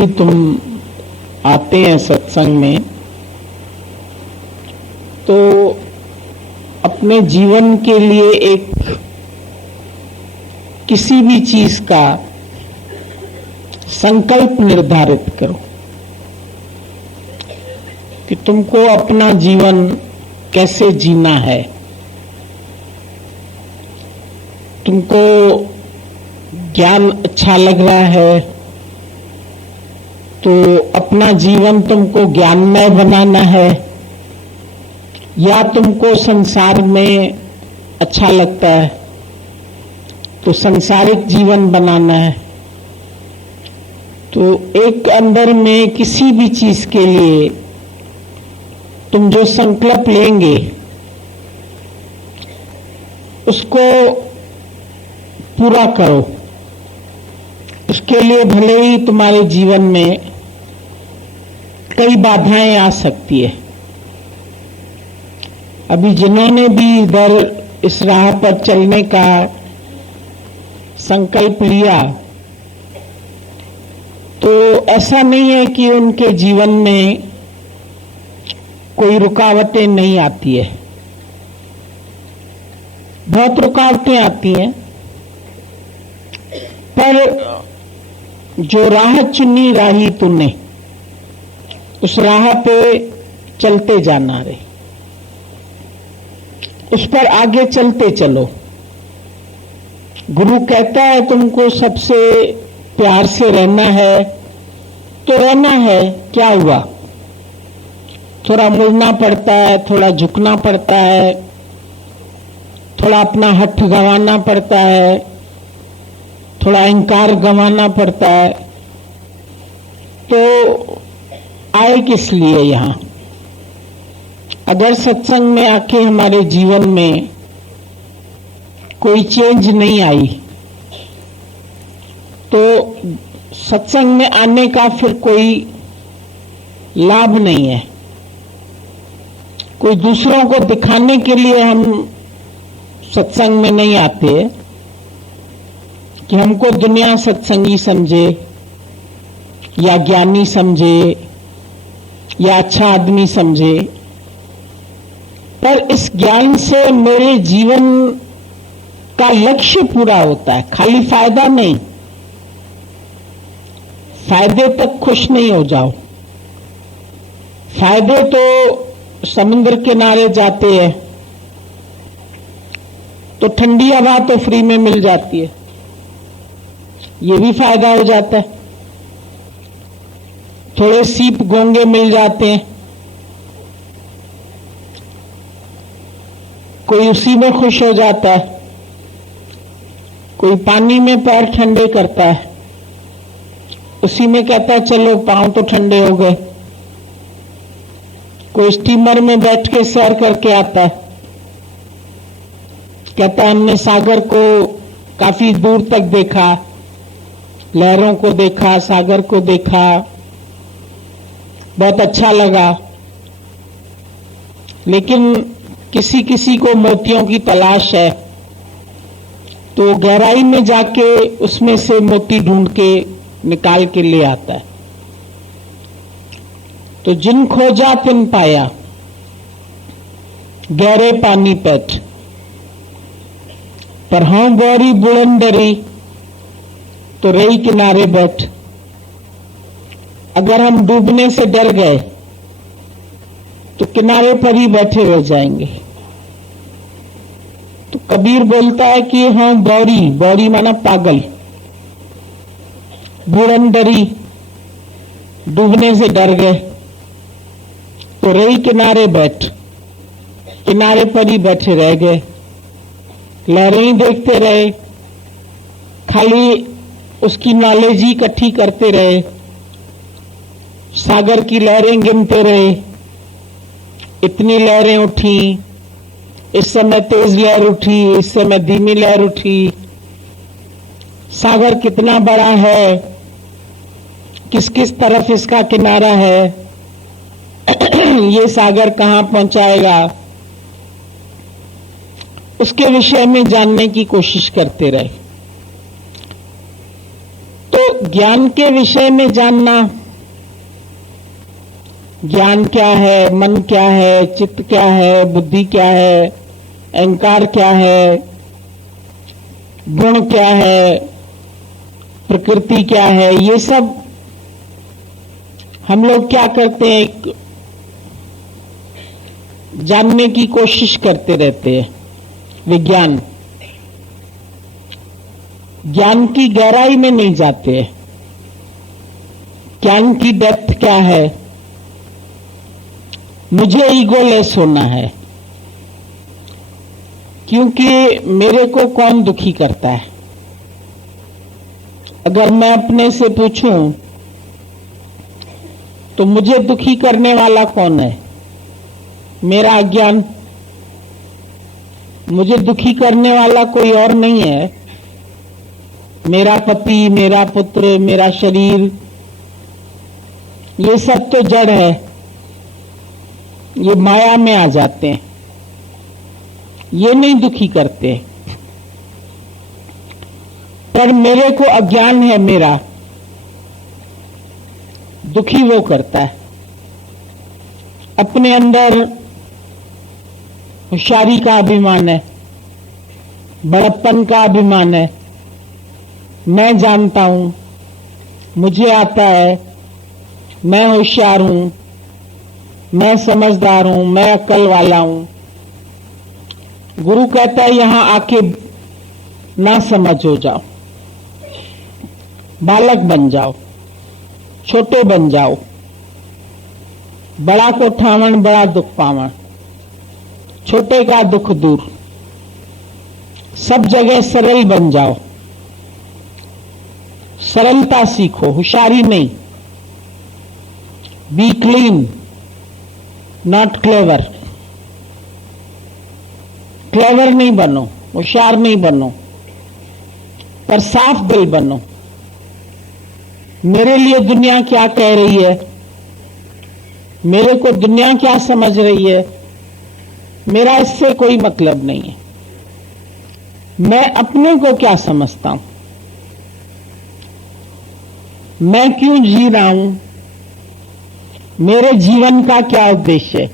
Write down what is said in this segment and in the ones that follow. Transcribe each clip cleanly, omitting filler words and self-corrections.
भी तुम आते हैं सत्संग में तो अपने जीवन के लिए एक किसी भी चीज का संकल्प निर्धारित करो कि तुमको अपना जीवन कैसे जीना है। तुमको ज्ञान अच्छा लग रहा है तो अपना जीवन तुमको ज्ञानमय बनाना है, या तुमको संसार में अच्छा लगता है तो संसारिक जीवन बनाना है। तो एक अंदर में किसी भी चीज के लिए तुम जो संकल्प लेंगे उसको पूरा करो। उसके लिए भले ही तुम्हारे जीवन में कई बाधाएं आ सकती है। अभी जिन्होंने भी इधर इस राह पर चलने का संकल्प लिया तो ऐसा नहीं है कि उनके जीवन में कोई रुकावटें नहीं आती है। बहुत रुकावटें आती हैं, पर जो राह चुनी राही तूने उस राह पे चलते जाना रे, उस पर आगे चलते चलो। गुरु कहता है तुमको सबसे प्यार से रहना है तो रहना है, क्या हुआ? थोड़ा मुड़ना पड़ता है, थोड़ा झुकना पड़ता है, थोड़ा अपना हठ गंवाना पड़ता है, थोड़ा अहंकार गंवाना पड़ता है। तो आए किस लिए यहां? अगर सत्संग में आके हमारे जीवन में कोई चेंज नहीं आई तो सत्संग में आने का फिर कोई लाभ नहीं है। कोई दूसरों को दिखाने के लिए हम सत्संग में नहीं आते कि हमको दुनिया सत्संगी समझे या ज्ञानी समझे या अच्छा आदमी समझे। पर इस ज्ञान से मेरे जीवन का लक्ष्य पूरा होता है, खाली फायदा नहीं। फायदे तक खुश नहीं हो जाओ। फायदे तो समुद्र किनारे जाते हैं तो ठंडी हवा तो फ्री में मिल जाती है, ये भी फायदा हो जाता है। थोड़े सीप घोंगे मिल जाते हैं, कोई उसी में खुश हो जाता है। कोई पानी में पैर ठंडे करता है, उसी में कहता है चलो पांव तो ठंडे हो गए। कोई स्टीमर में बैठ के सैर करके आता है, कहता है हमने सागर को काफी दूर तक देखा, लहरों को देखा, सागर को देखा, बहुत अच्छा लगा। लेकिन किसी किसी को मोतियों की तलाश है तो गहराई में जाके उसमें से मोती ढूंढ के निकाल के ले आता है। तो जिन खोजा तिन पाया, गहरे पानी पैठ, पर हाँ गौरी बुलंद डरी तो रही किनारे बैठ। अगर हम डूबने से डर गए तो किनारे पर ही बैठे रह जाएंगे। तो कबीर बोलता है कि हाँ बौरी, बौरी माना पागल, बुलंद डरी, डूबने से डर गए तो रही किनारे बैठ। किनारे पर ही बैठे रह गए, लहरें ही देखते रहे, खाली उसकी नॉलेज ही इकट्ठी करते रहे, सागर की लहरें गिनते रहे। इतनी लहरें उठी, इस समय तेज लहर उठी, इस समय धीमी लहर उठी। सागर कितना बड़ा है, किस किस तरफ इसका किनारा है, ये सागर कहां पहुंचाएगा, उसके विषय में जानने की कोशिश करते रहे। तो ज्ञान के विषय में जानना, ज्ञान क्या है, मन क्या है, चित्त क्या है, बुद्धि क्या है, अहंकार क्या है, गुण क्या है, प्रकृति क्या है, ये सब हम लोग क्या करते हैं, जानने की कोशिश करते रहते हैं। विज्ञान, ज्ञान की गहराई में नहीं जाते हैं। ज्ञान की डेप्थ क्या है? मुझे ईगोलेस होना है, क्योंकि मेरे को कौन दुखी करता है। अगर मैं अपने से पूछूं तो मुझे दुखी करने वाला कौन है? मेरा अज्ञान। मुझे दुखी करने वाला कोई और नहीं है। मेरा पति, मेरा पुत्र, मेरा शरीर, ये सब तो जड़ है, ये माया में आ जाते हैं, ये नहीं दुखी करते। पर मेरे को अज्ञान है, मेरा दुखी वो करता है। अपने अंदर होशियारी का अभिमान है, बड़प्पन का अभिमान है। मैं जानता हूं, मुझे आता है, मैं होशियार हूं, मैं समझदार हूं, मैं अक्ल वाला हूं। गुरु कहता है यहां आके ना समझ हो जाओ, बालक बन जाओ, छोटे बन जाओ। बड़ा को ठावण बड़ा दुख पावण, छोटे का दुख दूर। सब जगह सरल बन जाओ, सरलता सीखो, होशियारी नहीं। B clean, not clever. Clever नहीं बनो, होशियार नहीं बनो, पर साफ दिल बनो। मेरे लिए दुनिया क्या कह रही है, मेरे को दुनिया क्या समझ रही है, मेरा इससे कोई मतलब नहीं है। मैं अपने को क्या समझता हूं, मैं क्यों जी रहा हूं, मेरे जीवन का क्या उद्देश्य है।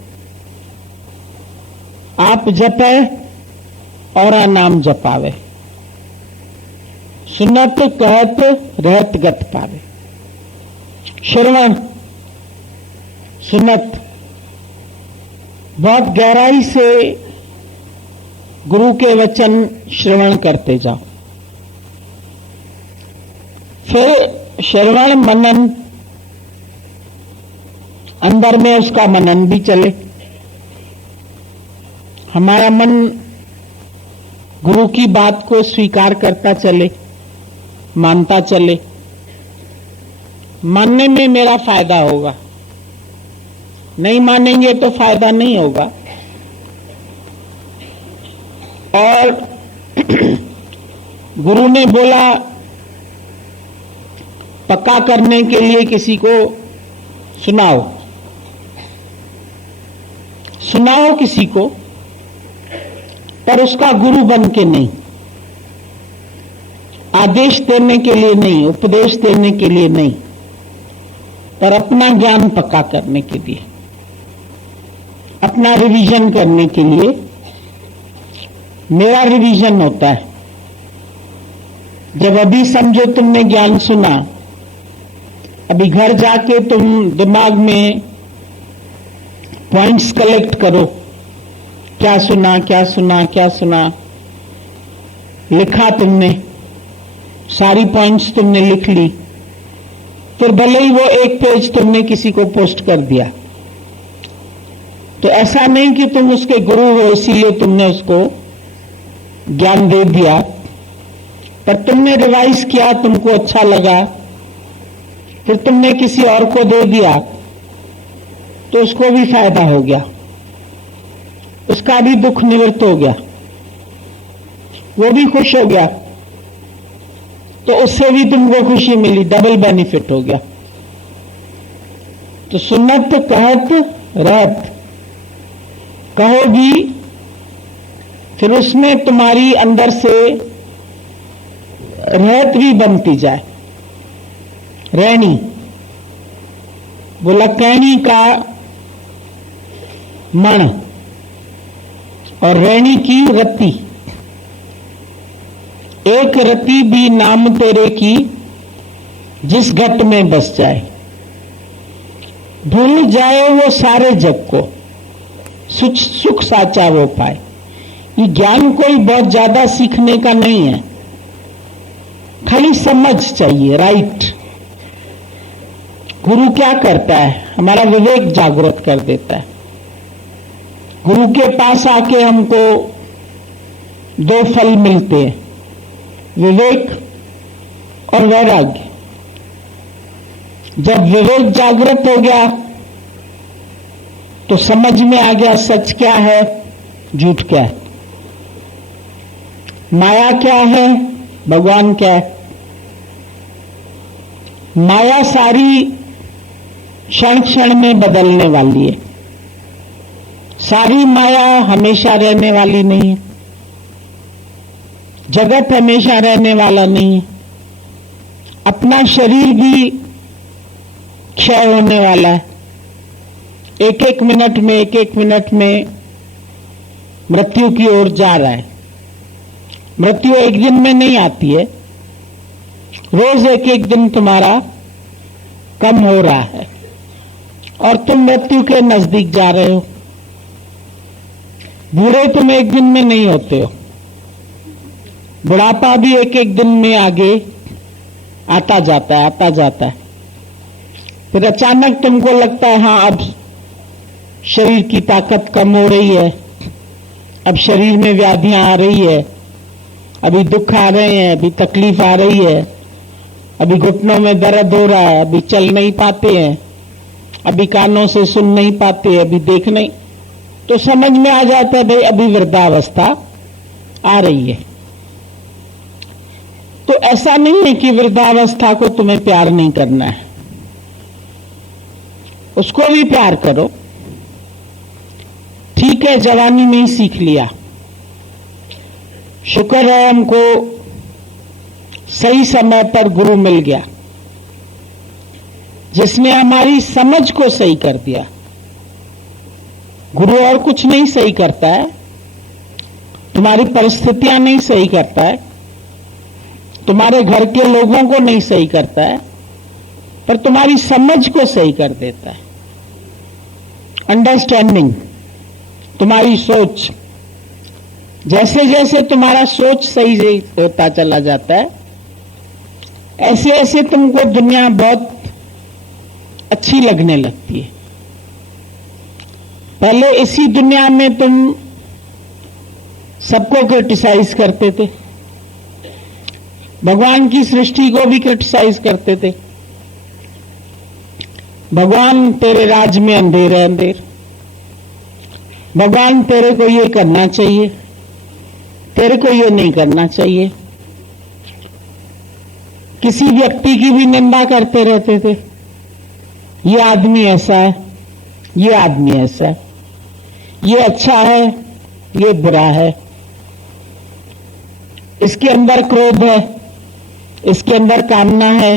आप जपे और नाम जपावे, सुनत कहत रहत गत पावे। श्रवण, सुनत, बहुत गहराई से गुरु के वचन श्रवण करते जाओ। फिर श्रवण मनन, अंदर में उसका मनन भी चले। हमारा मन गुरु की बात को स्वीकार करता चले, मानता चले। मानने में मेरा फायदा होगा, नहीं मानेंगे तो फायदा नहीं होगा। और गुरु ने बोला पक्का करने के लिए किसी को सुनाओ, सुनाओ किसी को, पर उसका गुरु बन के नहीं, आदेश देने के लिए नहीं, उपदेश देने के लिए नहीं, पर अपना ज्ञान पक्का करने के लिए, अपना रिवीजन करने के लिए। मेरा रिवीजन होता है जब अभी समझो तुमने ज्ञान सुना, अभी घर जाके तुम दिमाग में पॉइंट्स कलेक्ट करो, क्या सुना, क्या सुना, क्या सुना। लिखा तुमने, सारी पॉइंट्स तुमने लिख ली, फिर भले ही वो एक पेज तुमने किसी को पोस्ट कर दिया, तो ऐसा नहीं कि तुम उसके गुरु हो इसीलिए तुमने उसको ज्ञान दे दिया, पर तुमने रिवाइज किया, तुमको अच्छा लगा, फिर तुमने किसी और को दे दिया, तो उसको भी फायदा हो गया, उसका भी दुख निवृत्त हो गया, वो भी खुश हो गया, तो उससे भी तुमको खुशी मिली, डबल बेनिफिट हो गया। तो सुन्नत कहत रहत, कहोगी, फिर उसमें तुम्हारी अंदर से रहत भी बनती जाए। रैणी, बोला कैणी का मण और रैणी की रति, एक रति भी नाम तेरे की जिस घट में बस जाए, भूल जाए वो सारे जग को, सुख साचा वो पाए। ये ज्ञान कोई बहुत ज्यादा सीखने का नहीं है, खाली समझ चाहिए, राइट। गुरु क्या करता है? हमारा विवेक जागृत कर देता है। गुरु के पास आके हमको दो फल मिलते हैं, विवेक और वैराग्य। जब विवेक जागृत हो गया तो समझ में आ गया सच क्या है, झूठ क्या है, माया क्या है, भगवान क्या है। माया सारी क्षण क्षण में बदलने वाली है, सारी माया हमेशा रहने वाली नहीं है, जगत हमेशा रहने वाला नहीं है, अपना शरीर भी क्षय होने वाला है। एक एक मिनट में मृत्यु की ओर जा रहा है। मृत्यु एक दिन में नहीं आती है, रोज एक एक दिन तुम्हारा कम हो रहा है और तुम मृत्यु के नजदीक जा रहे हो। बूढ़े तुम एक दिन में नहीं होते हो, बुढ़ापा भी एक एक दिन में आगे आता जाता है। फिर अचानक तुमको लगता है हाँ अब शरीर की ताकत कम हो रही है, अब शरीर में व्याधियां आ रही है, अभी दुख आ रहे हैं, अभी तकलीफ आ रही है, अभी घुटनों में दर्द हो रहा है, अभी चल नहीं पाते हैं, अभी कानों से सुन नहीं पाते, अभी देख नहीं, तो समझ में आ जाता है भाई अभी वृद्धावस्था आ रही है। तो ऐसा नहीं है कि वृद्धावस्था को तुम्हें प्यार नहीं करना है, उसको भी प्यार करो। ठीक है, जवानी में ही सीख लिया, शुक्र है हमको सही समय पर गुरु मिल गया जिसने हमारी समझ को सही कर दिया। गुरु और कुछ नहीं सही करता है, तुम्हारी परिस्थितियां नहीं सही करता है, तुम्हारे घर के लोगों को नहीं सही करता है, पर तुम्हारी समझ को सही कर देता है। अंडरस्टैंडिंग, तुम्हारी सोच, जैसे जैसे तुम्हारा सोच सही होता चला जाता है ऐसे ऐसे तुमको दुनिया बहुत अच्छी लगने लगती है। पहले इसी दुनिया में तुम सबको क्रिटिसाइज करते थे, भगवान की सृष्टि को भी क्रिटिसाइज करते थे। भगवान तेरे राज में अंधेर है अंधेर, भगवान तेरे को ये करना चाहिए, तेरे को ये नहीं करना चाहिए। किसी व्यक्ति की भी निंदा करते रहते थे, ये आदमी ऐसा है, ये आदमी ऐसा है, ये अच्छा है, ये बुरा है, इसके अंदर क्रोध है, इसके अंदर कामना है,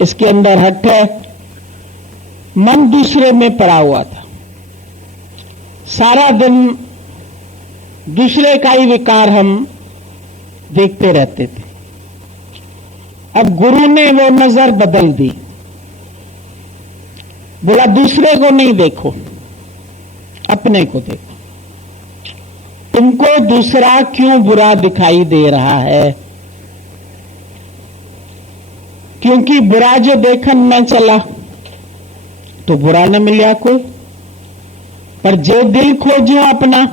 इसके अंदर हठ है। मन दूसरे में पड़ा हुआ था, सारा दिन दूसरे का ही विकार हम देखते रहते थे। अब गुरु ने वो नजर बदल दी, बोला दूसरे को नहीं देखो, अपने को देखो। तुमको दूसरा क्यों बुरा दिखाई दे रहा है? क्योंकि बुरा जो देखन न चला तो बुरा न मिला कोई, पर जो दिल खोजो अपना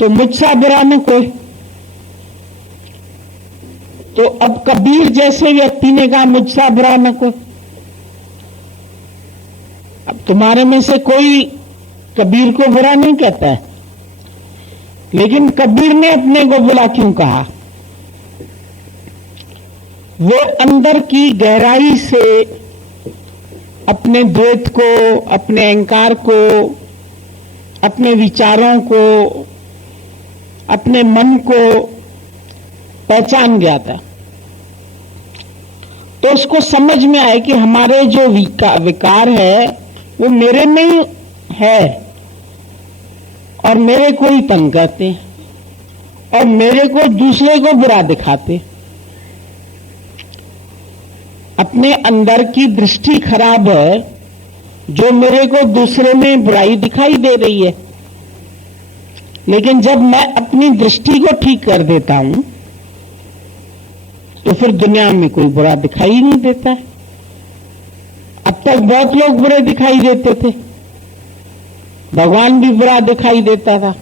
तो मुझसा बुरा न कोई। तो अब कबीर जैसे व्यक्ति ने कहा मुझसा बुरा न कोई। अब तुम्हारे में से कोई कबीर को बुरा नहीं कहता है, लेकिन कबीर ने अपने को बुरा क्यों कहा? वो अंदर की गहराई से अपने द्वैत को, अपने अहंकार को, अपने विचारों को, अपने मन को पहचान गया था। तो उसको समझ में आए कि हमारे जो विकार है वो मेरे में ही है और मेरे को ही तंग करते हैं और मेरे को दूसरे को बुरा दिखाते। अपने अंदर की दृष्टि खराब है जो मेरे को दूसरे में बुराई दिखाई दे रही है। लेकिन जब मैं अपनी दृष्टि को ठीक कर देता हूं तो फिर दुनिया में कोई बुरा दिखाई ही नहीं देता है। अब तक बहुत लोग बुरे दिखाई देते थे, भगवान भी बुरा दिखाई देता था,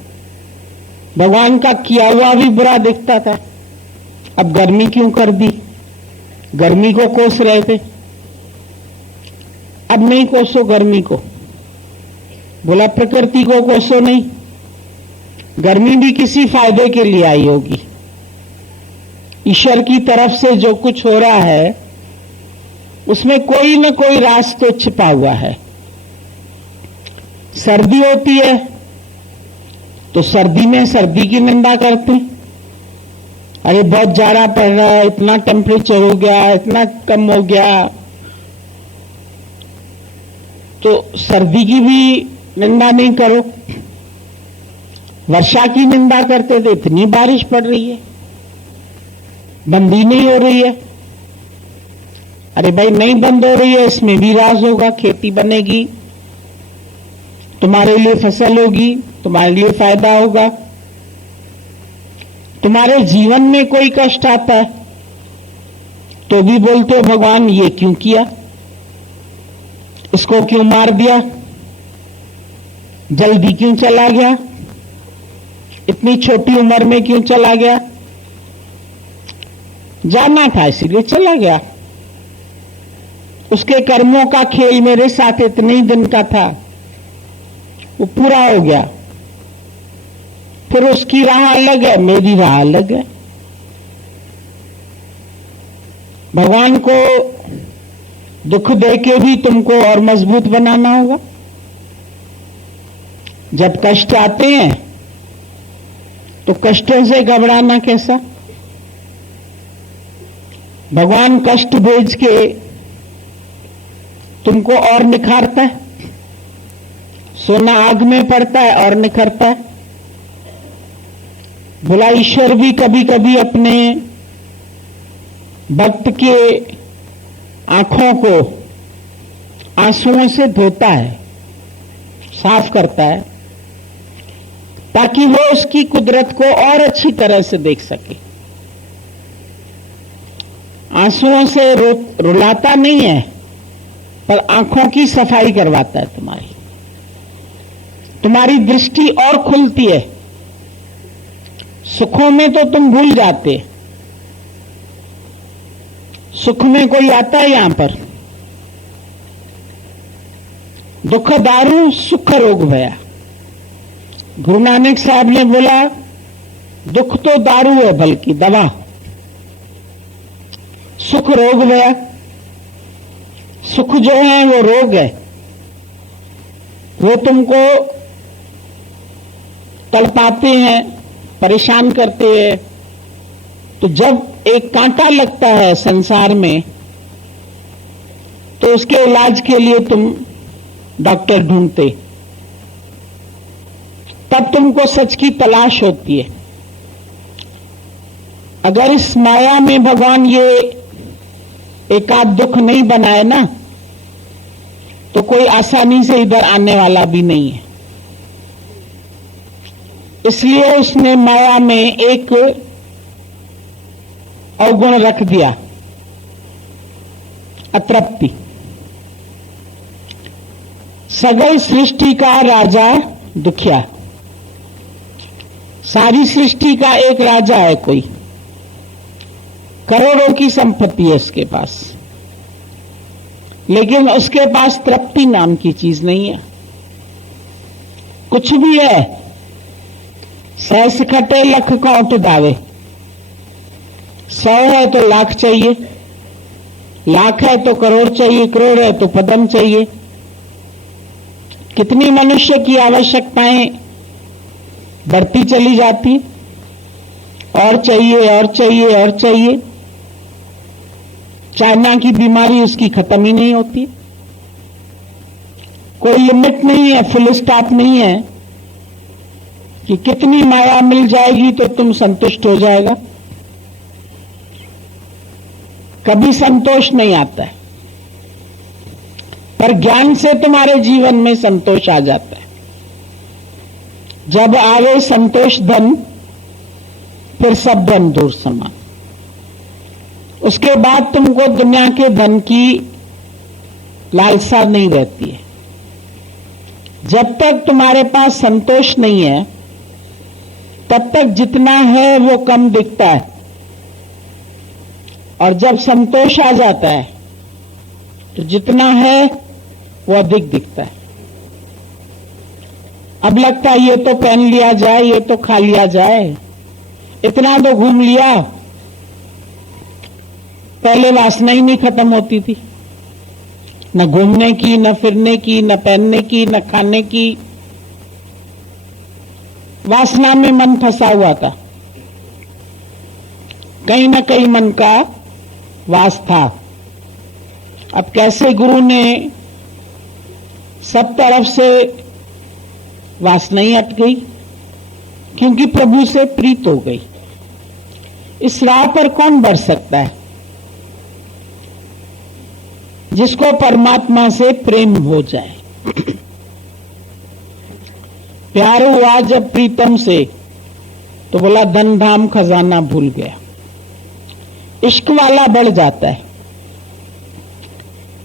भगवान का किया हुआ भी बुरा दिखता था। अब गर्मी क्यों कर दी? गर्मी को कोस रहे थे, अब नहीं कोसो गर्मी को। बोला प्रकृति को कोसो नहीं, गर्मी भी किसी फायदे के लिए आई होगी। ईश्वर की तरफ से जो कुछ हो रहा है उसमें कोई न कोई राज तो छिपा हुआ है। सर्दी होती है तो सर्दी में सर्दी की निंदा करते हैं, अरे बहुत जाड़ा पड़ रहा है, इतना टेम्परेचर हो गया, इतना कम हो गया, तो सर्दी की भी निंदा नहीं करो। वर्षा की निंदा करते थे, इतनी बारिश पड़ रही है, बंद ही नहीं हो रही है। अरे भाई नहीं बंद हो रही है, इसमें भी राज होगा, खेती बनेगी, तुम्हारे लिए फसल होगी, तुम्हारे लिए फायदा होगा। तुम्हारे जीवन में कोई कष्ट आता है तो भी बोलते हो भगवान ये क्यों किया, इसको क्यों मार दिया, जल्दी क्यों चला गया, इतनी छोटी उम्र में क्यों चला गया, जाना था इसीलिए चला गया, उसके कर्मों का खेल मेरे साथ इतने ही दिन का था, वो पूरा हो गया। फिर उसकी राह अलग है, मेरी राह अलग है। भगवान को दुख देके भी तुमको और मजबूत बनाना होगा। जब कष्ट आते हैं तो कष्टों से घबराना कैसा? भगवान कष्ट भेज के तुमको और निखारता है। सोना आग में पड़ता है और निखरता है। भला ईश्वर भी कभी कभी अपने भक्त के आंखों को आंसुओं से धोता है, साफ करता है, ताकि वो उसकी कुदरत को और अच्छी तरह से देख सके। आंसुओं से रुलाता नहीं है, पर आंखों की सफाई करवाता है। तुम्हारी दृष्टि और खुलती है। सुखों में तो तुम भूल जाते, सुख में कोई आता है यहां पर? दुख दारू सुख रोग भया। गुरु नानक साहब ने बोला दुख तो दारू है, बल्कि दवा। सुख रोग भया। सुख जो है वो रोग है, वो तुमको तड़पाते हैं, परेशान करते हैं। तो जब एक कांटा लगता है संसार में तो उसके इलाज के लिए तुम डॉक्टर ढूंढते, तब तुमको सच की तलाश होती है। अगर इस माया में भगवान ये एकाध दुख नहीं बनाए ना, तो कोई आसानी से इधर आने वाला भी नहीं है। इसलिए उसने माया में एक अवगुण रख दिया, अतृप्ति। सगल सृष्टि का राजा दुखिया। सारी सृष्टि का एक राजा है कोई, करोड़ों की संपत्ति है उसके पास, लेकिन उसके पास तृप्ति नाम की चीज नहीं है। कुछ भी है, सहस खटे लख कौट दावे। 100 है तो लाख चाहिए, लाख है तो करोड़ चाहिए, करोड़ है तो पदम चाहिए। कितनी मनुष्य की आवश्यकताएं बढ़ती चली जाती, और चाहिए और चाहिए और चाहिए। चाइना की बीमारी उसकी खत्म ही नहीं होती, कोई लिमिट नहीं है, फुल स्टॉप नहीं है कि कितनी माया मिल जाएगी तो तुम संतुष्ट हो जाएगा। कभी संतोष नहीं आता है, पर ज्ञान से तुम्हारे जीवन में संतोष आ जाता है। जब आवे संतोष धन, फिर सब धन दूर समान। उसके बाद तुमको दुनिया के धन की लालसा नहीं रहती है। जब तक तुम्हारे पास संतोष नहीं है, तब तक जितना है वो कम दिखता है, और जब संतोष आ जाता है तो जितना है वो अधिक दिखता है। अब लगता है ये तो पहन लिया जाए, ये तो खा लिया जाए, इतना तो घूम लिया। पहले वासना ही नहीं खत्म होती थी, न घूमने की, न फिरने की, न पहनने की, न खाने की। वासना में मन फंसा हुआ था, कहीं न कहीं मन का वास था। अब कैसे गुरु ने सब तरफ से वासना ही हट गई, क्योंकि प्रभु से प्रीत हो गई। इस राह पर कौन बढ़ सकता है? जिसको परमात्मा से प्रेम हो जाए। प्यार हुआ जब प्रीतम से, तो बोला धन धाम खजाना भूल गया। इश्क वाला बढ़ जाता है,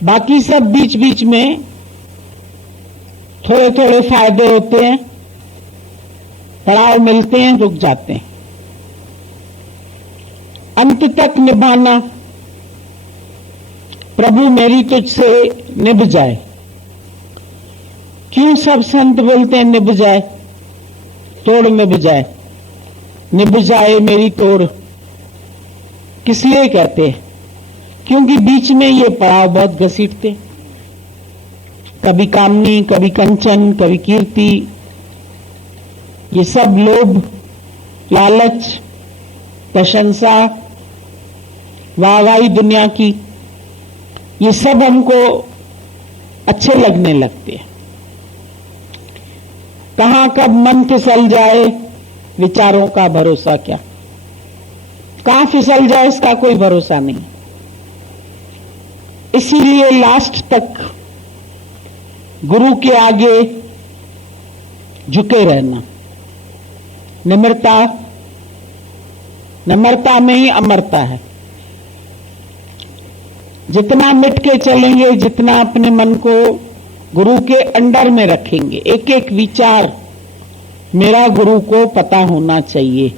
बाकी सब बीच बीच में थोड़े थोड़े फायदे होते हैं, पड़ाव मिलते हैं, रुक जाते हैं। अंत तक निभाना, प्रभु मेरी तुझसे निभ जाए। क्यों सब संत बोलते हैं निभ जाए, तोड़ निभ जाए, निभ जाए मेरी तोड़, किस लिए कहते हैं? क्योंकि बीच में ये पड़ाव बहुत घसीटते, कभी कामनी, कभी कंचन, कभी कीर्ति, ये सब लोभ, लालच, प्रशंसा, वाहवाही दुनिया की, ये सब हमको अच्छे लगने लगते हैं। कहां कब मन फिसल जाए, विचारों का भरोसा क्या। कहां फिसल जाए इसका कोई भरोसा नहीं। इसीलिए लास्ट तक गुरु के आगे झुके रहना। निम्रता, निम्रता में ही अमरता है। जितना मिट के चलेंगे, जितना अपने मन को गुरु के अंडर में रखेंगे, एक एक विचार मेरा गुरु को पता होना चाहिए।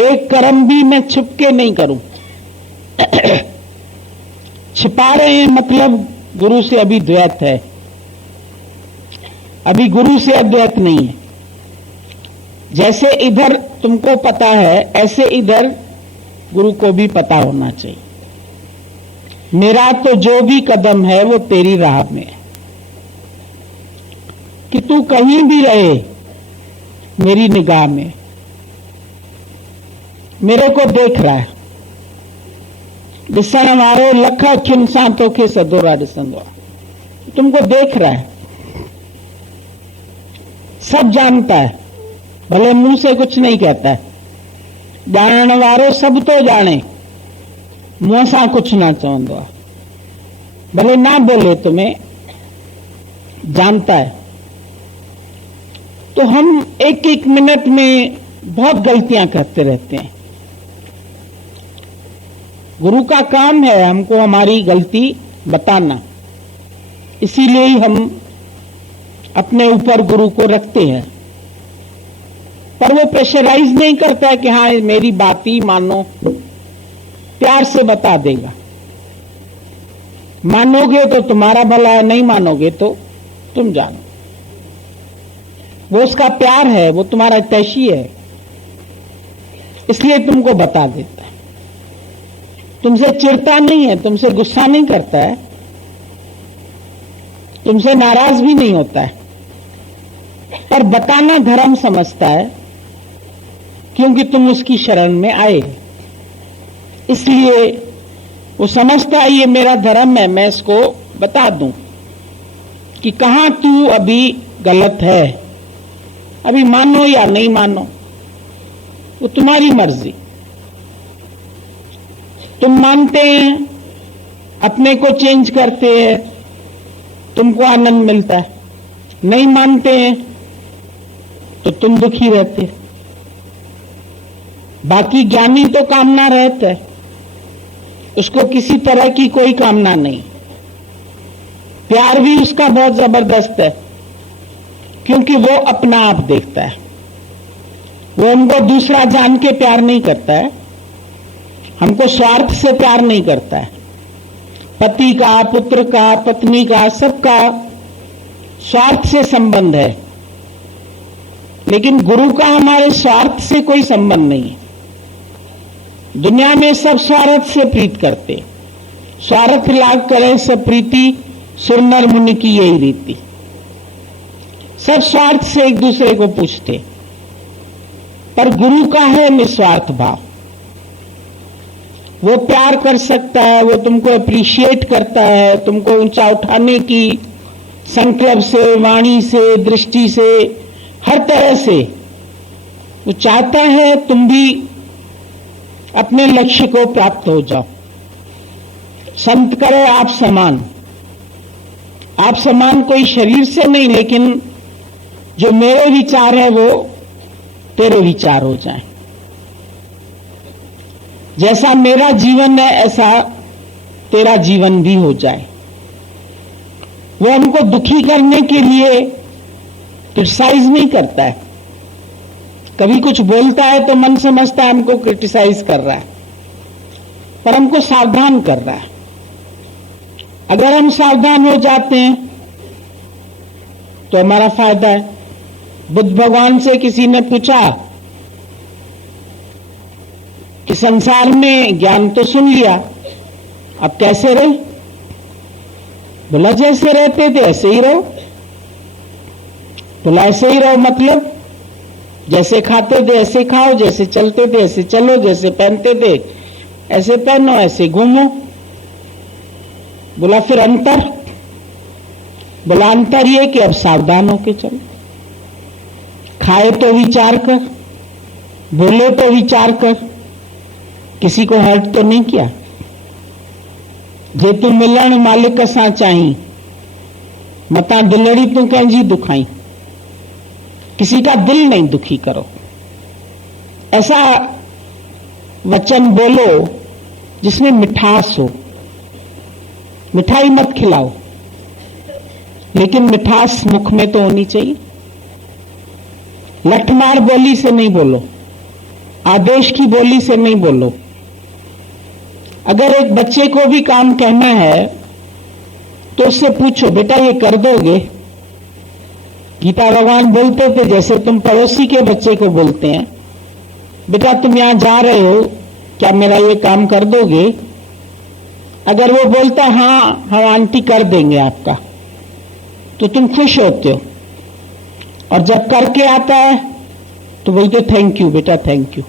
एक कर्म भी मैं छुप के नहीं करूं। छिपा रहे हैं मतलब गुरु से अभी द्वैत है, अभी गुरु से अद्वैत नहीं है। जैसे इधर तुमको पता है, ऐसे इधर गुरु को भी पता होना चाहिए। मेरा तो जो भी कदम है वो तेरी राह में है, कि तू कहीं भी रहे मेरी निगाह में, मेरे को देख रहा है। दिसन वारो लख अखियुनि सां तोखे सदोरा ॾिसंदो आहे, तुमको देख रहा है, सब जानता है, भले मुंह से कुछ नहीं कहता है। ॼाणण वारो सब तो जाने, मुंह सां कुछ ना चवंदो आहे, भले ना बोले तुम्हें जानता है। तो हम एक एक मिनट में बहुत गलतियां करते रहते हैं। गुरु का काम है हमको हमारी गलती बताना, इसीलिए ही हम अपने ऊपर गुरु को रखते हैं। पर वो प्रेशराइज नहीं करता है कि हाँ मेरी बात ही मानो, प्यार से बता देगा। मानोगे तो तुम्हारा भला है, नहीं मानोगे तो तुम जानो। वो उसका प्यार है, वो तुम्हारा तैशी है, इसलिए तुमको बता देता है। तुमसे चिढ़ता नहीं है, तुमसे गुस्सा नहीं करता है, तुमसे नाराज भी नहीं होता है, पर बताना धर्म समझता है, क्योंकि तुम उसकी शरण में आए। इसलिए वो समझता है ये मेरा धर्म है, मैं इसको बता दूं कि कहां तू अभी गलत है। अभी मानो या नहीं मानो, वो तुम्हारी मर्जी। तुम मानते हैं, अपने को चेंज करते हैं, तुमको आनंद मिलता है। नहीं मानते हैं तो तुम दुखी रहते। बाकी ज्ञानी तो कामना रहता है, उसको किसी तरह की कोई कामना नहीं। प्यार भी उसका बहुत जबरदस्त है, क्योंकि वो अपना आप देखता है। वो हमको दूसरा जान के प्यार नहीं करता है, हमको स्वार्थ से प्यार नहीं करता है। पति का, पुत्र का, पत्नी का, सबका स्वार्थ से संबंध है, लेकिन गुरु का हमारे स्वार्थ से कोई संबंध नहीं है। दुनिया में सब स्वार्थ से प्रीत करते, स्वार्थ लाग करे सब प्रीति, सुरनर मुनि की यही रीति। सब स्वार्थ से एक दूसरे को पूछते, पर गुरु का है निस्वार्थ भाव। वो प्यार कर सकता है, वो तुमको अप्रिशिएट करता है, तुमको ऊंचा उठाने की संकल्प से, वाणी से, दृष्टि से, हर तरह से वो चाहता है तुम भी अपने लक्ष्य को प्राप्त हो जाओ। संत करे आप समान। आप समान कोई शरीर से नहीं, लेकिन जो मेरे विचार है वो तेरे विचार हो जाएं। जैसा मेरा जीवन है ऐसा तेरा जीवन भी हो जाए। वो हमको दुखी करने के लिए क्रिटिसाइज नहीं करता है। कभी कुछ बोलता है तो मन समझता है हमको क्रिटिसाइज कर रहा है, पर हमको सावधान कर रहा है। अगर हम सावधान हो जाते हैं तो हमारा फायदा है। बुद्ध भगवान से किसी ने पूछा कि संसार में ज्ञान तो सुन लिया, अब कैसे रहे? बोला जैसे रहते थे ऐसे ही रहो। बोला ऐसे ही रहो मतलब जैसे खाते थे ऐसे खाओ, जैसे चलते थे ऐसे चलो, जैसे पहनते थे ऐसे पहनो, ऐसे घूमो। बोला फिर अंतर? बोला अंतर ये कि अब सावधान होके चलो। खाए तो विचार कर, बोले तो विचार कर, किसी को हर्ट तो नहीं किया। जे तू मिलण मालिक सां चाही, मता दिलड़ी तू कंहिंजी दुखाई। किसी का दिल नहीं दुखी करो। ऐसा वचन बोलो जिसमें मिठास हो। मिठाई मत खिलाओ, लेकिन मिठास मुख में तो होनी चाहिए। लठमार बोली से नहीं बोलो, आदेश की बोली से नहीं बोलो। अगर एक बच्चे को भी काम कहना है तो उससे पूछो बेटा ये कर दोगे? गीता भगवान बोलते थे जैसे तुम पड़ोसी के बच्चे को बोलते हैं, बेटा तुम यहां जा रहे हो, क्या मेरा ये काम कर दोगे? अगर वो बोलता है हाँ हम आंटी कर देंगे आपका, तो तुम खुश होते हो। और जब करके आता है तो बोलते थैंक यू बेटा थैंक यू।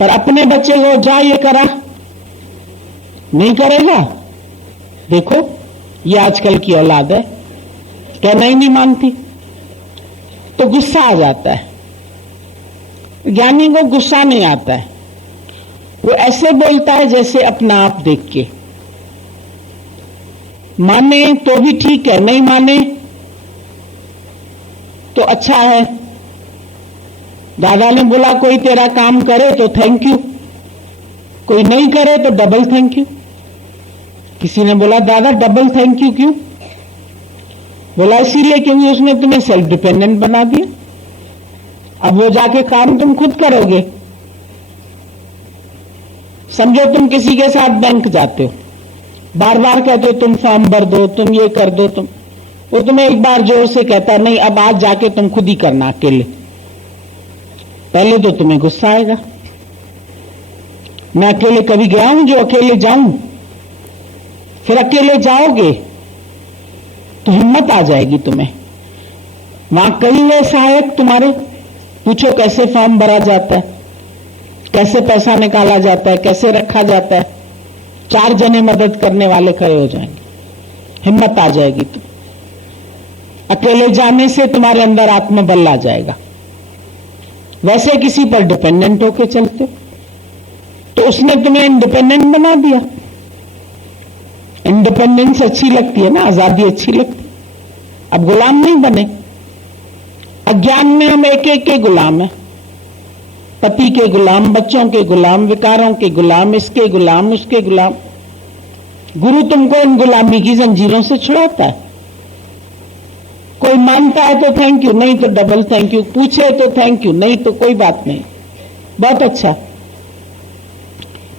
पर अपने बच्चे को जा ये करा, नहीं करेगा। देखो ये आजकल की औलाद है, कहना ही नहीं मानती, तो गुस्सा आ जाता है। ज्ञानी को गुस्सा नहीं आता है, वो ऐसे बोलता है जैसे अपना आप देख के। माने तो भी ठीक है, नहीं माने तो अच्छा है। दादा ने बोला कोई तेरा काम करे तो थैंक यू, कोई नहीं करे तो डबल थैंक यू। किसी ने बोला दादा डबल थैंक यू क्यों? बोला इसीलिए क्योंकि उसने तुम्हें सेल्फ डिपेंडेंट बना दिया। अब वो जाके काम तुम खुद करोगे। समझो तुम किसी के साथ बैंक जाते हो, बार बार कहते हो तुम फॉर्म भर दो, तुम ये कर दो, तुम वो तुम्हें एक बार जोर से कहता नहीं अब आज जाके तुम खुद ही करना अकेले। पहले तो तुम्हें गुस्सा आएगा, मैं अकेले कभी गया हूं जो अकेले जाऊं? फिर अकेले जाओगे तो हिम्मत आ जाएगी तुम्हें। वहां कई हुए सहायक तुम्हारे, पूछो कैसे फॉर्म भरा जाता है, कैसे पैसा निकाला जाता है, कैसे रखा जाता है। 4 जने मदद करने वाले खड़े हो जाएंगे, हिम्मत आ जाएगी। तो अकेले जाने से तुम्हारे अंदर आत्मबल आ जाएगा। वैसे किसी पर डिपेंडेंट होके चलते तो उसने तुम्हें इंडिपेंडेंट बना दिया। इंडिपेंडेंस अच्छी लगती है ना, आजादी अच्छी लगती है। अब गुलाम नहीं बने। अज्ञान में हम एक एक के गुलाम हैं, पति के गुलाम, बच्चों के गुलाम, विकारों के गुलाम, इसके गुलाम, उसके गुलाम। गुरु तुमको इन गुलामी की जंजीरों से छुड़ाता है। कोई मानता है तो थैंक यू, नहीं तो डबल थैंक यू, पूछे तो थैंक यू, नहीं तो कोई बात नहीं, बहुत अच्छा।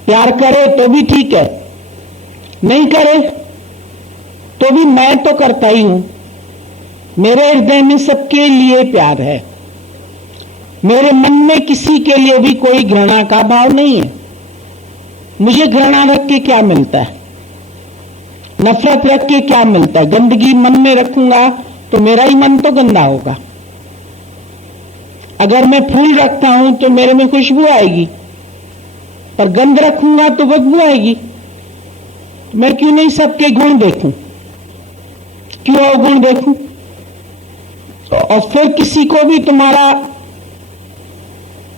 प्यार करे तो भी ठीक है, नहीं करे तो भी मैं तो करता ही हूं। मेरे हृदय में सबके लिए प्यार है। मेरे मन में किसी के लिए भी कोई घृणा का भाव नहीं है। मुझे घृणा रख के क्या मिलता है, नफरत रख के क्या मिलता है? गंदगी मन में रखूंगा तो मेरा ही मन तो गंदा होगा। अगर मैं फूल रखता हूं तो मेरे में खुशबू आएगी, पर गंध रखूंगा तो बदबू आएगी। मैं क्यों नहीं सबके गुण देखूं, क्यों अवगुण देखूं? और फिर किसी को भी तुम्हारा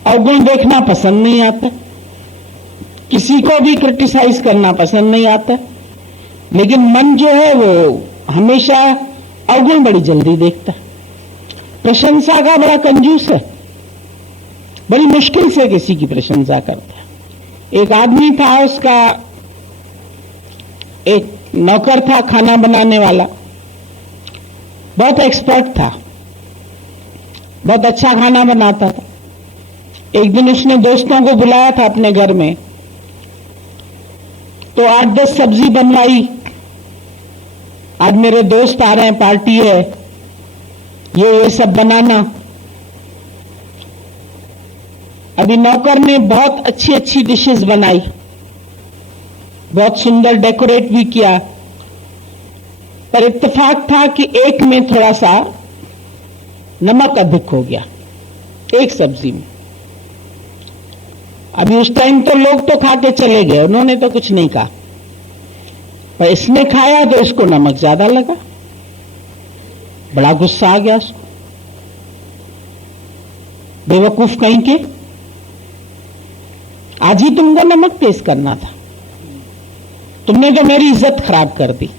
अवगुण देखना पसंद नहीं आता, किसी को भी क्रिटिसाइज करना पसंद नहीं आता, लेकिन मन जो है वो हमेशा अवगुण बड़ी जल्दी देखता है। प्रशंसा का बड़ा कंजूस है, बड़ी मुश्किल से किसी की प्रशंसा करता है। एक आदमी था, उसका एक नौकर था खाना बनाने वाला, बहुत एक्सपर्ट था, बहुत अच्छा खाना बनाता था। एक दिन उसने दोस्तों को बुलाया था अपने घर में, तो 8-10 सब्जी बनवाई। आज मेरे दोस्त आ रहे हैं, पार्टी है, ये सब बनाना। अभी नौकर ने बहुत अच्छी अच्छी डिशेस बनाई, बहुत सुंदर डेकोरेट भी किया, पर इत्तेफाक था कि एक में थोड़ा सा नमक अधिक हो गया, एक सब्जी में। अभी उस टाइम तो लोग तो खा के चले गए, उन्होंने तो कुछ नहीं कहा, पर इसने खाया तो इसको नमक ज्यादा लगा, बड़ा गुस्सा आ गया उसको। बेवकूफ कहीं के, आज ही तुमको नमक तेज करना था, तुमने तो मेरी इज्जत खराब कर दी।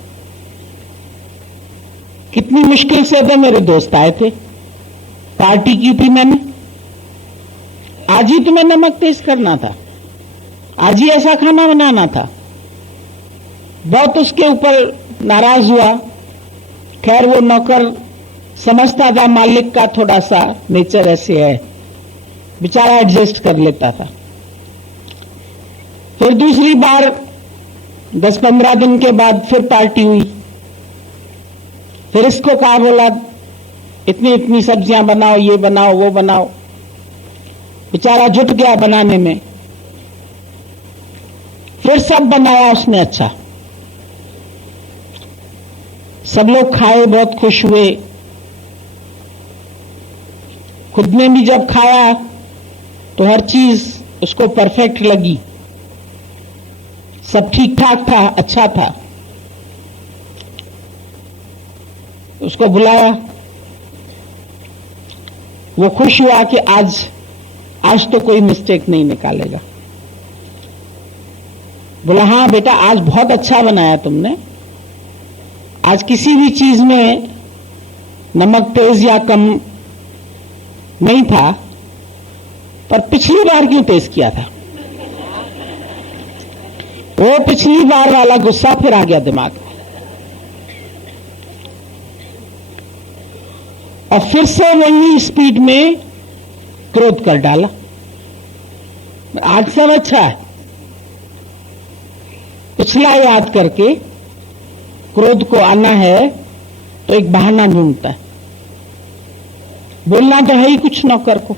कितनी मुश्किल से तो मेरे दोस्त आए थे, पार्टी की थी मैंने, आज ही तुम्हें नमक तेज करना था, आज ही ऐसा खाना बनाना था। बहुत उसके ऊपर नाराज हुआ। खैर वो नौकर समझता था मालिक का थोड़ा सा नेचर ऐसे है, बेचारा एडजस्ट कर लेता था। फिर दूसरी बार 10-15 दिन के बाद फिर पार्टी हुई, फिर इसको कहा, बोला इतनी इतनी सब्जियां बनाओ, ये बनाओ, वो बनाओ। बेचारा जुट गया बनाने में, फिर सब बनाया उसने अच्छा, सब लोग खाए, बहुत खुश हुए। खुद ने भी जब खाया तो हर चीज उसको परफेक्ट लगी, सब ठीक ठाक था, अच्छा था। उसको बुलाया, वो खुश हुआ कि आज तो कोई मिस्टेक नहीं निकालेगा। बोला हाँ बेटा, आज बहुत अच्छा बनाया तुमने, आज किसी भी चीज में नमक तेज या कम नहीं था, पर पिछली बार क्यों तेज किया था? वो पिछली बार वाला गुस्सा फिर आ गया दिमाग में, और फिर से वही स्पीड में क्रोध कर डाला। आज सब अच्छा है, पिछला याद करके क्रोध को आना है तो एक बहाना ढूंढता है। बोलना तो है ही कुछ नौकर को,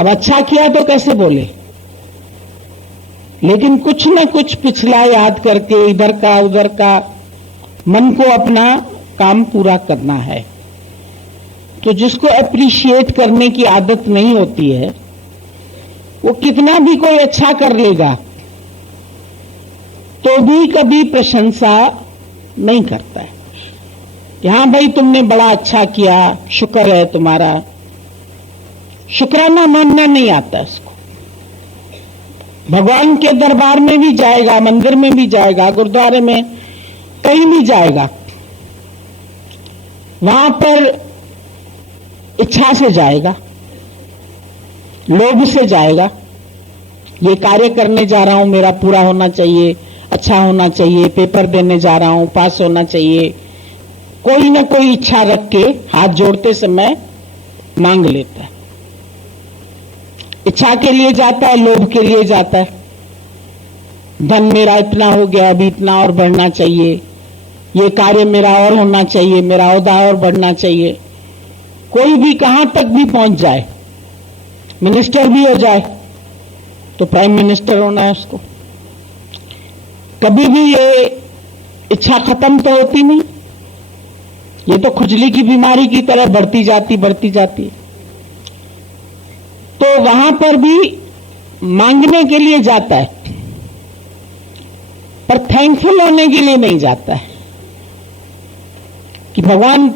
अब अच्छा किया तो कैसे बोले, लेकिन कुछ न कुछ पिछला याद करके इधर का उधर का मन को अपना काम पूरा करना है। तो जिसको अप्रिशिएट करने की आदत नहीं होती है, वो कितना भी कोई अच्छा कर लेगा तो भी कभी प्रशंसा नहीं करता है कि हाँ भाई तुमने बड़ा अच्छा किया, शुक्र है तुम्हारा। शुक्राना मानना नहीं आता उसको। भगवान के दरबार में भी जाएगा, मंदिर में भी जाएगा, गुरुद्वारे में कहीं भी जाएगा, वहां पर इच्छा से जाएगा, लोभ से जाएगा। ये कार्य करने जा रहा हूं, मेरा पूरा होना चाहिए, अच्छा होना चाहिए, पेपर देने जा रहा हूं, पास होना चाहिए, कोई ना कोई इच्छा रख के हाथ जोड़ते समय मांग लेता है। इच्छा के लिए जाता है, लोभ के लिए जाता है। धन मेरा इतना हो गया, अभी इतना और बढ़ना चाहिए, ये कार्य मेरा और होना चाहिए, मेरा ओहदा और बढ़ना चाहिए। कोई भी कहां तक भी पहुंच जाए, मिनिस्टर भी हो जाए तो प्राइम मिनिस्टर होना है उसको। कभी भी ये इच्छा खत्म तो होती नहीं, ये तो खुजली की बीमारी की तरह बढ़ती जाती। तो वहां पर भी मांगने के लिए जाता है, पर थैंकफुल होने के लिए नहीं जाता है कि भगवान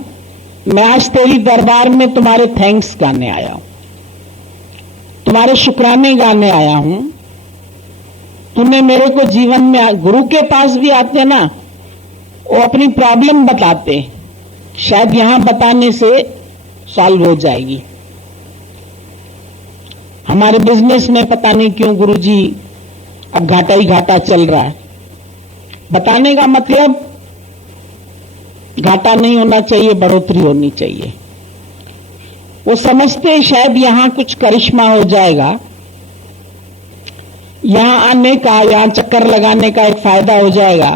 मैं आज तेरी दरबार में तुम्हारे थैंक्स गाने आया हूं, तुम्हारे शुक्राने गाने आया हूं। तूने मेरे को जीवन में, गुरु के पास भी आते ना, वो अपनी प्रॉब्लम बताते, शायद यहां बताने से सॉल्व हो जाएगी। हमारे बिजनेस में पता नहीं क्यों गुरुजी अब घाटा ही घाटा चल रहा है। बताने का मतलब घाटा नहीं होना चाहिए, बढ़ोतरी होनी चाहिए। वो समझते शायद यहां कुछ करिश्मा हो जाएगा, यहां आने का, यहां चक्कर लगाने का एक फायदा हो जाएगा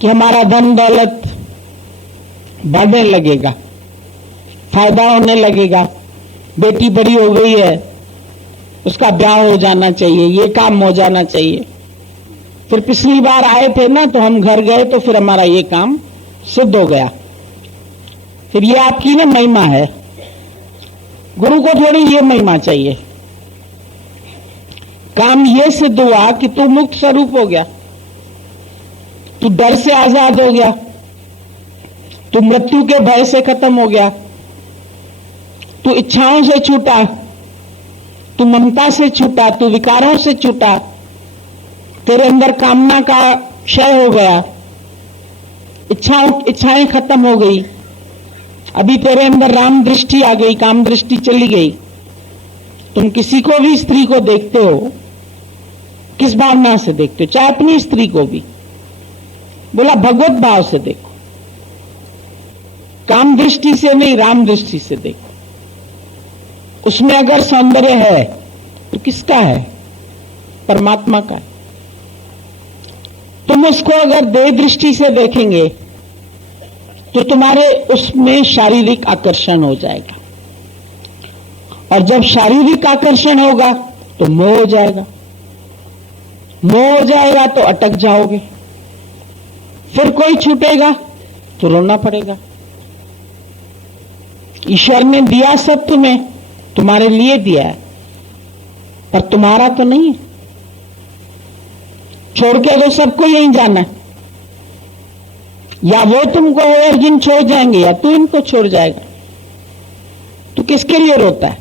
कि हमारा धन दौलत बढ़ने लगेगा, फायदा होने लगेगा। बेटी बड़ी हो गई है, उसका ब्याह हो जाना चाहिए, ये काम हो जाना चाहिए। फिर पिछली बार आए थे ना तो हम घर गए तो फिर हमारा ये काम सिद्ध हो गया। फिर ये आपकी ना महिमा है, गुरु को थोड़ी ये महिमा चाहिए। काम ये सिद्ध हुआ कि तू मुक्त स्वरूप हो गया, तू डर से आजाद हो गया, तू मृत्यु के भय से खत्म हो गया, तू इच्छाओं से छूटा, तू ममता से छूटा, तू विकारों से छूटा, तेरे अंदर कामना का क्षय हो गया, इच्छाएं खत्म हो गई। अभी तेरे अंदर राम दृष्टि आ गई, काम दृष्टि चली गई। तुम किसी को भी, स्त्री को देखते हो, किस भावना से देखते हो? चाहे अपनी स्त्री को भी, बोला भगवत भाव से देखो, काम दृष्टि से नहीं, राम दृष्टि से देखो। उसमें अगर सौंदर्य है तो किसका है? परमात्मा का है। तुम उसको अगर देह दृष्टि से देखेंगे तो तुम्हारे उसमें शारीरिक आकर्षण हो जाएगा, और जब शारीरिक आकर्षण होगा तो मोह हो जाएगा, मोह हो जाएगा तो अटक जाओगे, फिर कोई छूटेगा तो रोना पड़ेगा। ईश्वर ने दिया सब तुम्हें, तुम्हारे लिए दिया है, पर तुम्हारा तो नहीं है। छोड़ के तो सबको यहीं जाना है, या वो तुमको अर्जुन छोड़ जाएंगे या तू इनको छोड़ जाएगा। तू किसके लिए रोता है?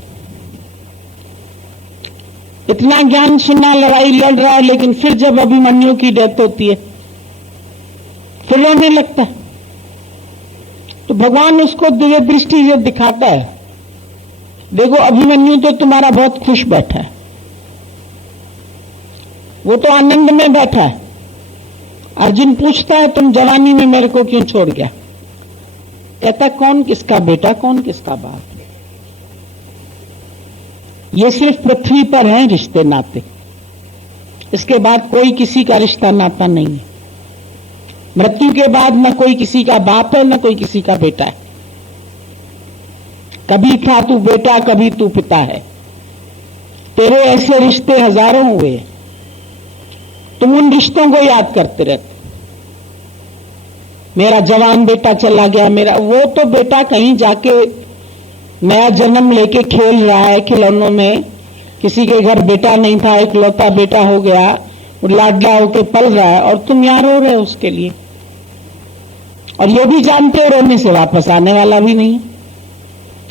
इतना ज्ञान सुना, लड़ाई लड़ रहा है, लेकिन फिर जब अभिमन्यु की डेथ होती है फिर रोने लगता है। तो भगवान उसको दिव्य दृष्टि से दिखाता है, देखो अभिमन्यु तो तुम्हारा बहुत खुश बैठा है, वो तो आनंद में बैठा है। अर्जुन पूछता है तुम जवानी में मेरे को क्यों छोड़ गया? कहता कौन किसका बेटा, कौन किसका बाप। ये सिर्फ पृथ्वी पर हैं रिश्ते नाते, इसके बाद कोई किसी का रिश्ता नाता नहीं है। मृत्यु के बाद न कोई किसी का बाप है, न कोई किसी का बेटा है। कभी था तू बेटा, कभी तू पिता है। तेरे ऐसे रिश्ते हजारों हुए, तुम उन रिश्तों को याद करते रहते। मेरा जवान बेटा चला गया, मेरा वो तो बेटा कहीं जाके नया जन्म लेके खेल रहा है खिलौनों में, किसी के घर बेटा नहीं था, इकलौता बेटा हो गया, वो लाडला होके पल रहा है और तुम यहां रो रहे हो उसके लिए, और ये भी जानते हो रोने से वापस आने वाला भी नहीं है।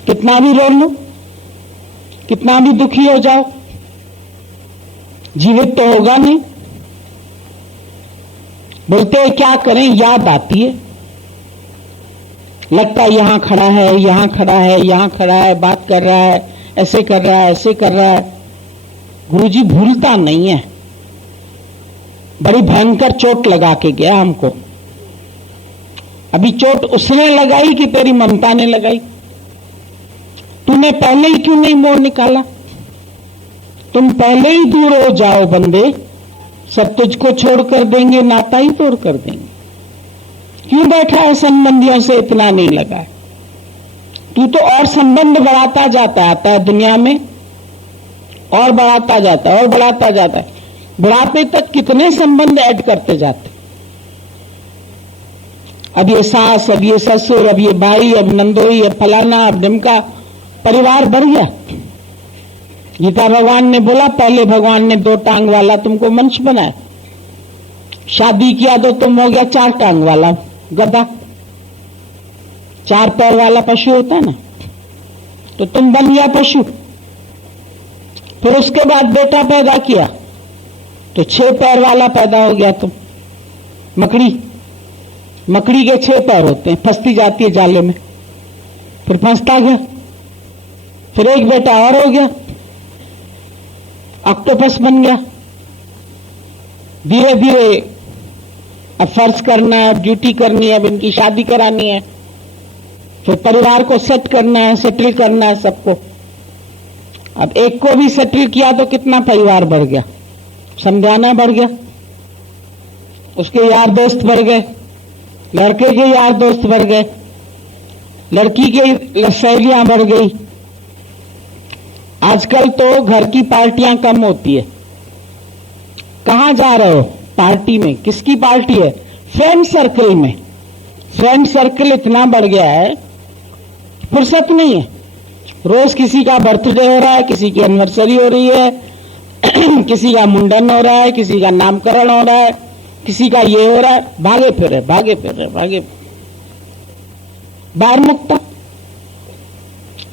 कितना भी रो लो, कितना भी दुखी हो जाओ, जीवित तो होगा नहीं। बोलते हैं क्या करें, याद आती है, लगता है यहां खड़ा है, यहां खड़ा है, यहां खड़ा है, बात कर रहा है, ऐसे कर रहा है, ऐसे कर रहा है। गुरुजी भूलता नहीं है। बड़ी भयंकर चोट लगा के गया हमको। अभी चोट उसने लगाई कि तेरी ममता ने लगाई? तूने पहले ही क्यों नहीं मोड़ निकाला? तुम पहले ही दूर हो जाओ बंदे, सब तुझको छोड़ कर देंगे, नाता ही तोड़ कर देंगे। क्यों बैठा है संबंधियों से इतना नहीं लगा? तू तो और संबंध बढ़ाता जाता आता है दुनिया में, और बढ़ाता जाता है और बढ़ाता जाता है। बुढ़ापे तक कितने संबंध ऐड करते जाते। अब ये सास, अब ये ससुर, अब ये भाई, अब नंदोई, अब फलाना, अब ढिमका, परिवार बढ़ गया। गीता भगवान ने बोला, पहले भगवान ने 2 टांग वाला तुमको मनुष्य बनाया, शादी किया तो तुम हो गया 4 टांग वाला गधा। 4 पैर वाला पशु होता है ना, तो तुम बन गया पशु। फिर उसके बाद बेटा पैदा किया तो 6 पैर वाला पैदा हो गया तुम। मकड़ी, मकड़ी के 6 पैर होते हैं, फंसती जाती है जाले में, फिर फंसता गया, फिर एक बेटा और हो गया, ऑक्टोपस बन गया। धीरे धीरे अब फर्ज करना है, अब ड्यूटी करनी है, अब इनकी शादी करानी है, फिर परिवार को सेट करना है, सेटल करना है सबको। अब एक को भी सेटल किया तो कितना परिवार बढ़ गया, समझाना बढ़ गया, उसके यार दोस्त बढ़ गए, लड़के के यार दोस्त बढ़ गए, लड़की की सहेलियां बढ़ गई। आजकल तो घर की पार्टियां कम होती है। कहां जा रहे हो पार्टी में? किसकी पार्टी है? फ्रेंड सर्कल में। फ्रेंड सर्कल इतना बढ़ गया है, फुर्सत नहीं है। रोज किसी का बर्थडे हो रहा है, किसी की एनिवर्सरी हो रही है, किसी का मुंडन हो रहा है, किसी का नामकरण हो रहा है, किसी का ये हो रहा है, भागे फिर रहे, भागे फिर रहे, भागे। बाहर मुक्ता,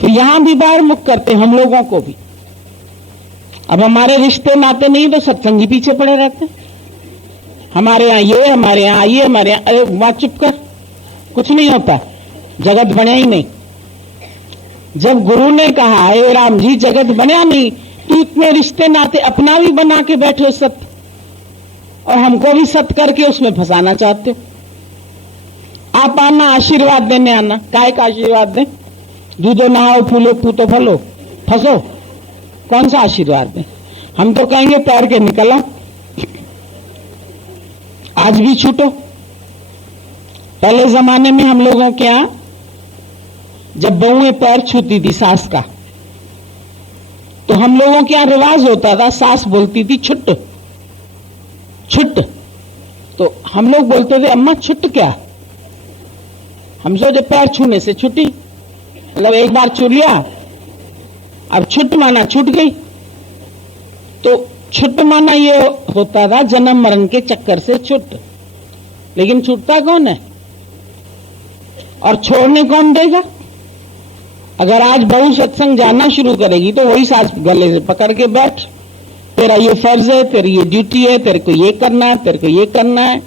तो यहां भी बाहर मुक्त करते हम लोगों को भी। अब हमारे रिश्ते नाते नहीं तो सत्संगी पीछे पड़े रहते, हमारे यहां ये, हमारे यहां ये, हमारे यहां, अरे वहां चुप कर, कुछ नहीं होता, जगत बने ही नहीं। जब गुरु ने कहा हे राम जी जगत बना नहीं, तो इतने रिश्ते नाते अपना भी बना के बैठे सत, और हमको भी सत करके उसमें फंसाना चाहते हो। आप आना आशीर्वाद देने आना, काय का आशीर्वाद दें? दूधो नहाओ, फूलो पूतो फलो, फंसो, कौन सा आशीर्वाद दें? हम तो कहेंगे तैर के निकलो, आज भी छूटो। पहले जमाने में हम लोगों के यहां जब बहुएं पैर छूती थी सास का, तो हम लोगों के यहां रिवाज होता था, सास बोलती थी छुट छुट, तो हम लोग बोलते थे अम्मा छुट क्या? हम सोचे पैर छूने से छुटी, मतलब एक बार छू लिया, अब छुट माना छूट गई। तो छुट माना ये होता था जन्म मरण के चक्कर से छुट, लेकिन छूटता कौन है और छोड़ने कौन देगा? अगर आज बहू सत्संग जाना शुरू करेगी तो वही सास गले से पकड़ के बैठ, तेरा ये फर्ज है, तेरी ये ड्यूटी है, तेरे को ये करना है, तेरे को ये करना है।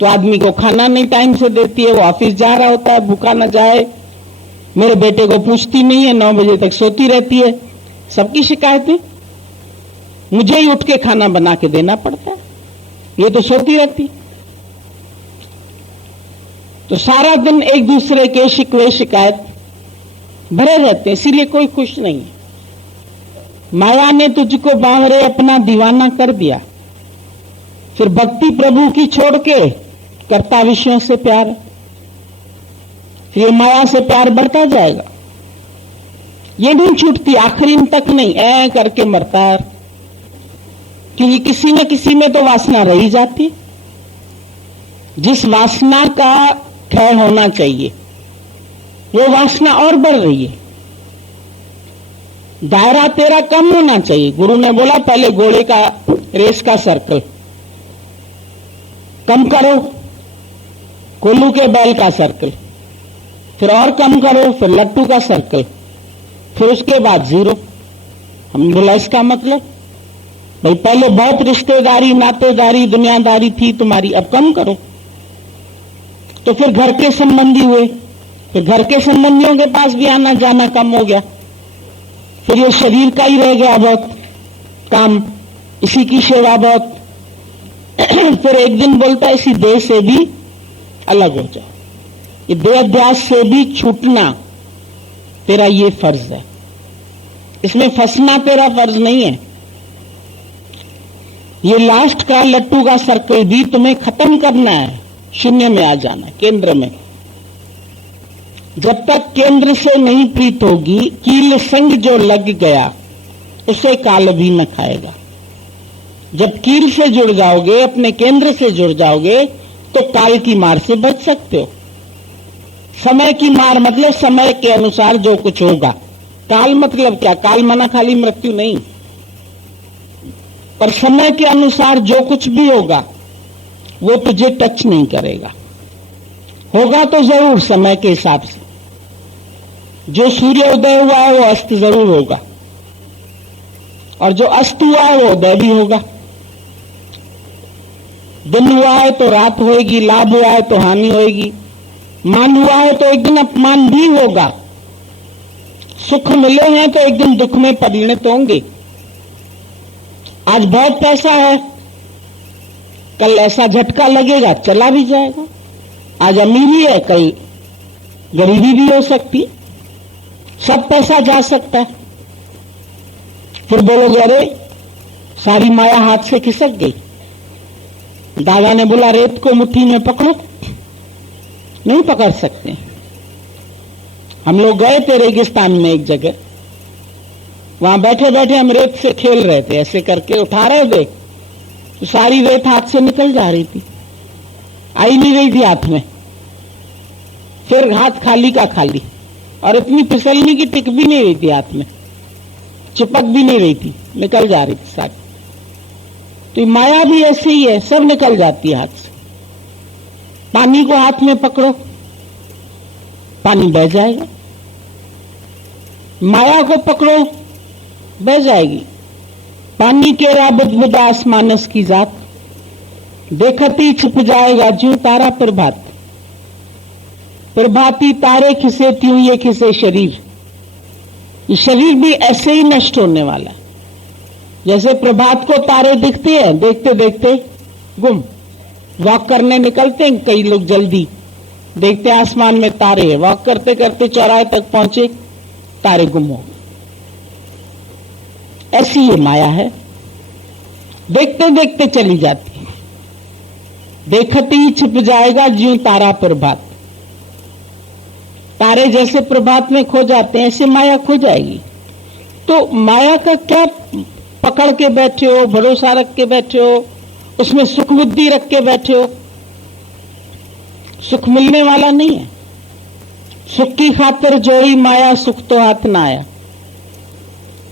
तो आदमी को खाना नहीं टाइम से देती है, वो ऑफिस जा रहा होता है, भूखा ना जाए। मेरे बेटे को पूछती नहीं है, 9 बजे तक सोती रहती है। सबकी शिकायतें, मुझे ही उठ के खाना बना के देना पड़ता है, ये तो सोती रहती। तो सारा दिन एक दूसरे के शिकवे शिकायत भरे रहते हैं, इसीलिए कोई खुश नहीं है। माया ने तुझको बावरे अपना दीवाना कर दिया, फिर भक्ति प्रभु की छोड़ के करता विषयों से प्यार, फिर ये माया से प्यार बढ़ता जाएगा। ये नहीं छूटती, आखिरी तक नहीं, ऐ करके मरता है, क्योंकि किसी न किसी में तो वासना रही जाती। जिस वासना का क्षय होना चाहिए वो वासना और बढ़ रही है। दायरा तेरा कम होना चाहिए। गुरु ने बोला पहले घोड़े का रेस का सर्कल, कम करो, कोल्लू के बैल का सर्कल, फिर और कम करो, फिर लट्टू का सर्कल, फिर उसके बाद 0। हमने बोला इसका मतलब भाई पहले बहुत रिश्तेदारी, नातेदारी, दुनियादारी थी तुम्हारी, अब कम करो। तो फिर घर के संबंधी हुए, फिर घर के संबंधियों के पास भी आना जाना कम हो गया, फिर ये शरीर का ही रह गया बहुत काम, इसी की सेवा बहुत। फिर एक दिन बोलता है इसी देह से भी अलग हो जाओ, ये देहाध्यास से भी छूटना तेरा ये फर्ज है, इसमें फंसना तेरा फर्ज नहीं है। ये लास्ट का लट्टू का सर्कल भी तुम्हें खत्म करना है, शून्य में आ जाना, केंद्र में। जब तक केंद्र से नहीं प्रीत होगी, कील संग जो लग गया उसे काल भी न खाएगा। जब कील से जुड़ जाओगे, अपने केंद्र से जुड़ जाओगे, तो काल की मार से बच सकते हो। समय की मार मतलब समय के अनुसार जो कुछ होगा। काल मतलब क्या? काल माना खाली मृत्यु नहीं, पर समय के अनुसार जो कुछ भी होगा वो तुझे टच नहीं करेगा। होगा तो जरूर समय के हिसाब से, जो सूर्य उदय हुआ है वो अस्त जरूर होगा, और जो अस्त हुआ है वो उदय भी होगा। दिन हुआ है तो रात होएगी, लाभ हुआ है तो हानि होएगी, मान हुआ है तो एक दिन अपमान भी होगा, सुख मिले हैं तो एक दिन दुख में परिणत होंगे। आज बहुत पैसा है, कल ऐसा झटका लगेगा चला भी जाएगा। आज अमीरी है, कल गरीबी भी हो सकती है, सब पैसा जा सकता है। फिर बोलोगे अरे सारी माया हाथ से खिसक गई। दादा ने बोला रेत को मुट्ठी में पकड़ो, नहीं पकड़ सकते। हम लोग गए थे रेगिस्तान में एक जगह, वहां बैठे बैठे हम रेत से खेल रहे थे, ऐसे करके उठा रहे थे तो सारी रेत हाथ से निकल जा रही थी, आई नहीं रही थी हाथ में। फिर हाथ खाली का खाली, और इतनी फिसलनी की टिक भी नहीं रही थी हाथ में, चिपक भी नहीं रही थी, निकल जा रही थी सारी। तो माया भी ऐसे ही है, सब निकल जाती है हाथ से। पानी को हाथ में पकड़ो, पानी बह जाएगा। माया को पकड़ो, बह जाएगी। पानी के बुदबुद आसमानस की जात, देखती छिप जाएगा ज्यों तारा प्रभात। प्रभाती तारे खिसे त्यों ये खिसे शरीर। ये शरीर भी ऐसे ही नष्ट होने वाला है। जैसे प्रभात को तारे दिखते हैं, देखते देखते गुम। वॉक करने निकलते हैं कई लोग जल्दी, देखते आसमान में तारे हैं, वॉक करते करते चौराहे तक पहुंचे, तारे गुम हो गए। ऐसी ये माया है, देखते देखते चली जाती है। देखते ही छिप जाएगा ज्यों तारा प्रभात। तारे जैसे प्रभात में खो जाते हैं, ऐसे माया खो जाएगी। तो माया का क्या पकड़ के बैठे हो, भरोसा रख के बैठे हो, उसमें सुख बुद्धि रख के बैठे हो? सुख मिलने वाला नहीं है। सुख की खातिर जोई माया, सुख तो हाथ ना आया।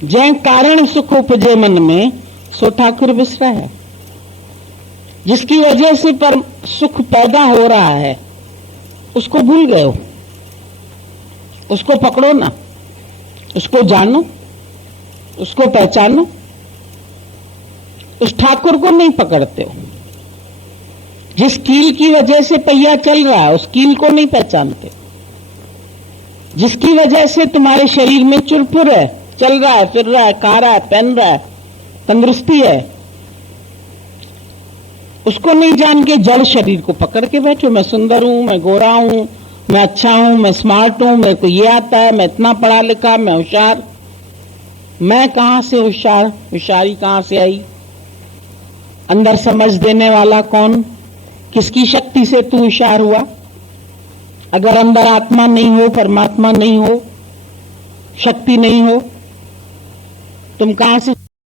जै कारण सुख उपजे मन में, सो ठाकुर बिसरा है। जिसकी वजह से पर सुख पैदा हो रहा है, उसको भूल गए हो। उसको पकड़ो ना, उसको जानो, उसको पहचानो। उस ठाकुर को नहीं पकड़ते हो। जिस कील की वजह से पहिया चल रहा है, उस कील को नहीं पहचानते। जिसकी वजह से तुम्हारे शरीर में चुरपुर है, चल रहा है, फिर रहा है, खा रहा है, पहन रहा है, तंदुरुस्ती है, उसको नहीं जान के जड़ शरीर को पकड़ के बैठो। मैं सुंदर हूं, मैं गोरा हूं, मैं अच्छा हूं, मैं स्मार्ट हूं, मेरे को ये आता है, मैं इतना पढ़ा लिखा, मैं होशियार। मैं कहां से होशियार? होशियारी कहां से आई? अंदर समझ देने वाला कौन? किसकी शक्ति से तू होशियार हुआ? अगर अंदर आत्मा नहीं हो, परमात्मा नहीं हो, शक्ति नहीं हो, तुम कहां से